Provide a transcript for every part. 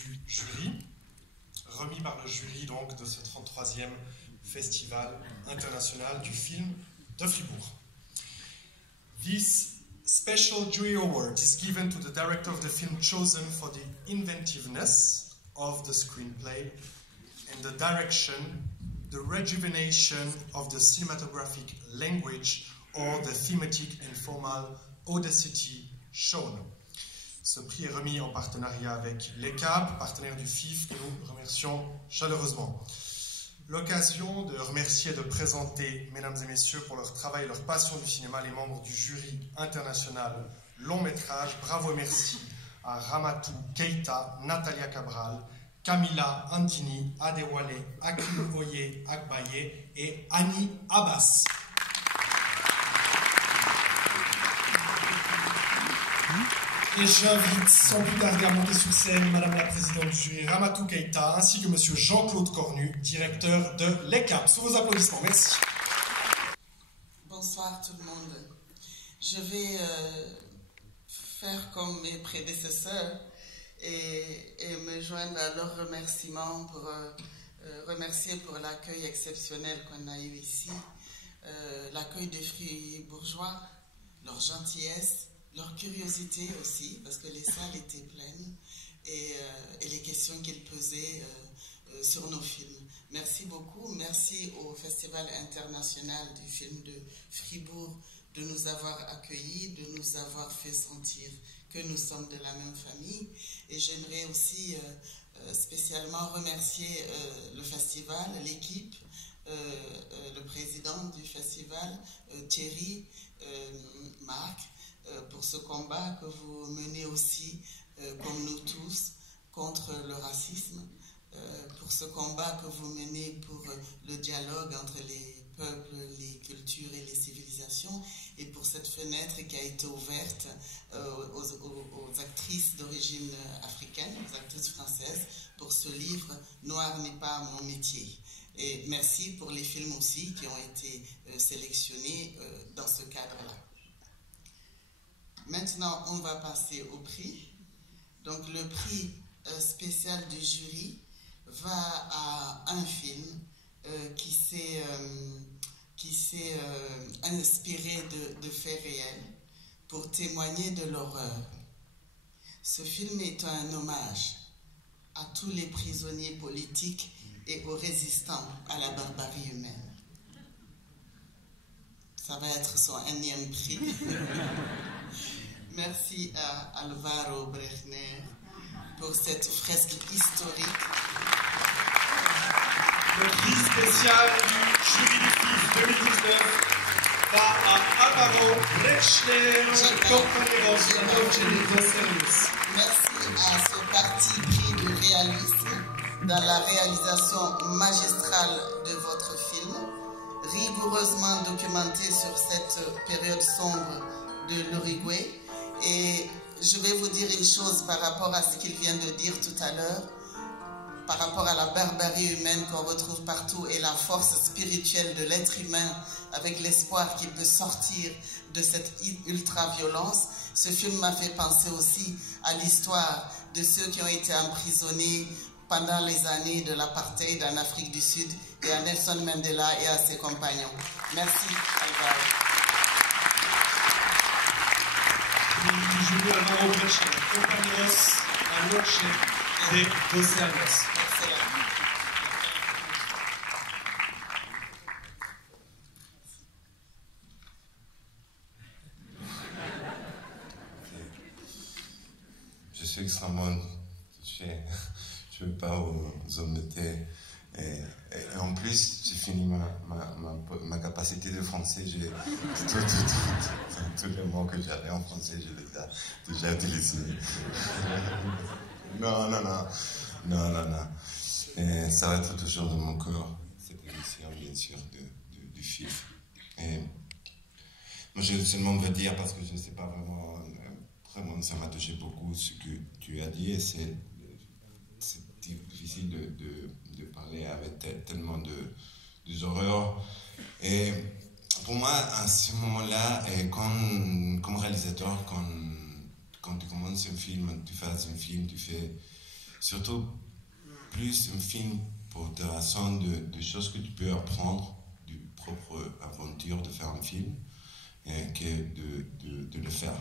du jury, remis par le jury donc de ce 33e Festival international du film de Fribourg. This special jury award is given to the director of the film chosen for the inventiveness of the screenplay and the direction, the rejuvenation of the cinematographic language or the thematic and formal audacity shown. Ce prix est remis en partenariat avec l'ECAB, partenaire du FIF, que nous remercions chaleureusement. L'occasion de remercier et de présenter, mesdames et messieurs, pour leur travail et leur passion du cinéma, les membres du jury international long métrage. Bravo et merci à Ramatou Keita, Natalia Cabral, Camila Andini, Adewale Akinwoye Agbaye et Annie Abbas. Et j'invite sans plus tarder à monter sur scène Madame la Présidente du jury Ramatou Keita ainsi que Monsieur Jean-Claude Cornu, directeur de l'ECAP. Sous vos applaudissements, merci. Bonsoir tout le monde. Je vais faire comme mes prédécesseurs et me joindre à leurs remerciements pour remercier pour l'accueil exceptionnel qu'on a eu ici, l'accueil des Fribourgeois, leur gentillesse, leur curiosité aussi, parce que les salles étaient pleines, et les questions qu'ils posaient sur nos films. Merci beaucoup. Merci au Festival international du film de Fribourg de nous avoir accueillis, de nous avoir fait sentir que nous sommes de la même famille. Et j'aimerais aussi spécialement remercier le festival, l'équipe, le président du festival, Thierry, Marc, pour ce combat que vous menez aussi, comme nous tous, contre le racisme, pour ce combat que vous menez pour le dialogue entre les peuples, les cultures et les civilisations, et pour cette fenêtre qui a été ouverte aux actrices d'origine africaine, aux actrices françaises, pour ce livre « Noir n'est pas mon métier ». Et merci pour les films aussi qui ont été sélectionnés dans ce cadre-là. Maintenant, on va passer au prix. Donc, le prix spécial du jury va à un film qui s'est inspiré de faits réels pour témoigner de l'horreur. Ce film est un hommage à tous les prisonniers politiques et aux résistants à la barbarie humaine. Ça va être son énième prix. Merci à Alvaro Brechner pour cette fresque historique. Le prix spécial du jury du FIF 2019 va à Alvaro Brechner. Merci à ce parti pris de réalisme dans la réalisation magistrale de votre film, rigoureusement documenté sur cette période sombre de l'Uruguay. Et je vais vous dire une chose par rapport à ce qu'il vient de dire tout à l'heure, par rapport à la barbarie humaine qu'on retrouve partout et la force spirituelle de l'être humain avec l'espoir qu'il peut sortir de cette ultra-violence. Ce film m'a fait penser aussi à l'histoire de ceux qui ont été emprisonnés pendant les années de l'apartheid en Afrique du Sud et à Nelson Mandela et à ses compagnons. Merci, Alvaro. Julie Alvaro Brechner, compañeros la noche de 12 años. Je suis extrêmement touché. Je ne veux pas aux hommes de thé. Et en plus, j'ai fini ma capacité de français. Tous les mots que j'avais en français, je les ai déjà utilisés. Non. Et ça va être toujours dans mon corps, cette émission, bien sûr, du FIF. Et moi, je seulement veux dire, parce que je ne sais pas vraiment, ça m'a touché beaucoup ce que tu as dit, et c'est difficile de parler avec tellement de horreurs. Et pour moi, à ce moment-là, comme réalisateur, quand tu commences un film, tu fais un film, tu fais surtout plus un film pour ta façon de choses que tu peux apprendre du propre aventure de faire un film que de le faire.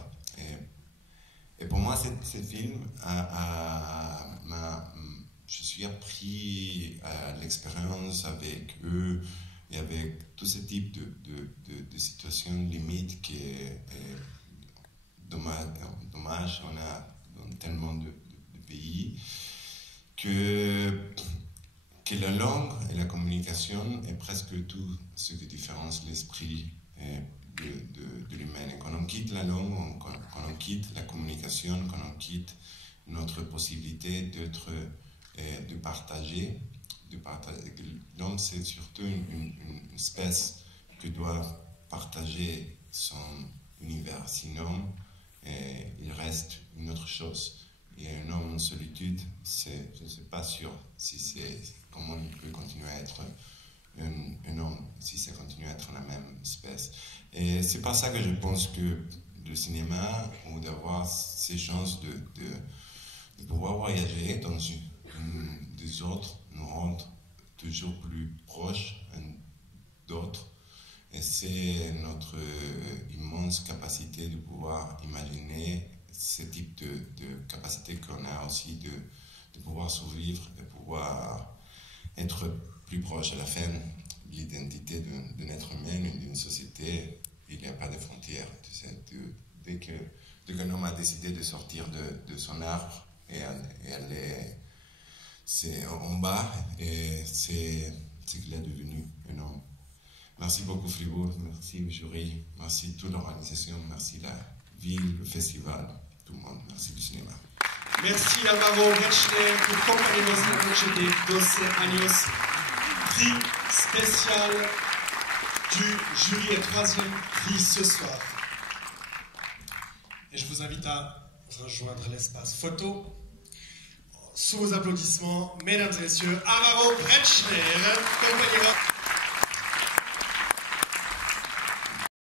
Et pour moi, ce film je suis appris à l'expérience avec eux et avec tous ces types de situations limites qui est dommage, on a dans tellement de pays que la langue et la communication est presque tout ce qui différencie l'esprit de l'humain. Et quand on quitte la langue, quand on quitte la communication, quand on quitte notre possibilité de partager, l'homme c'est surtout une espèce qui doit partager son univers, sinon il reste une autre chose. Et un homme en solitude, je ne suis pas sûr comment il peut continuer à être un homme, si ça continue à être la même espèce. Et c'est pas ça que je pense que le cinéma, ou d'avoir ces chances de pouvoir voyager dans des autres, nous rendent toujours plus proches d'autres. Et c'est notre immense capacité de pouvoir imaginer ce type de capacité qu'on a aussi de pouvoir survivre, de pouvoir être plus proche à la fin de l'identité d'un être humain, d'une société. Il n'y a pas de frontières. Tu sais, dès qu'un homme a décidé de sortir de son arbre et aller en bas, et c'est qu'il est devenu un homme. Merci beaucoup Fribourg, merci le jury, merci toute l'organisation, merci la ville, le festival, tout le monde, merci du cinéma. Merci Álvaro Bretschner pour acompañarnos en la noche de 12 años. Prix spécial du jury et troisième prix ce soir. Et je vous invite à rejoindre l'espace photo. Sous vos applaudissements, mesdames et messieurs, Álvaro Bretschner, compagnera.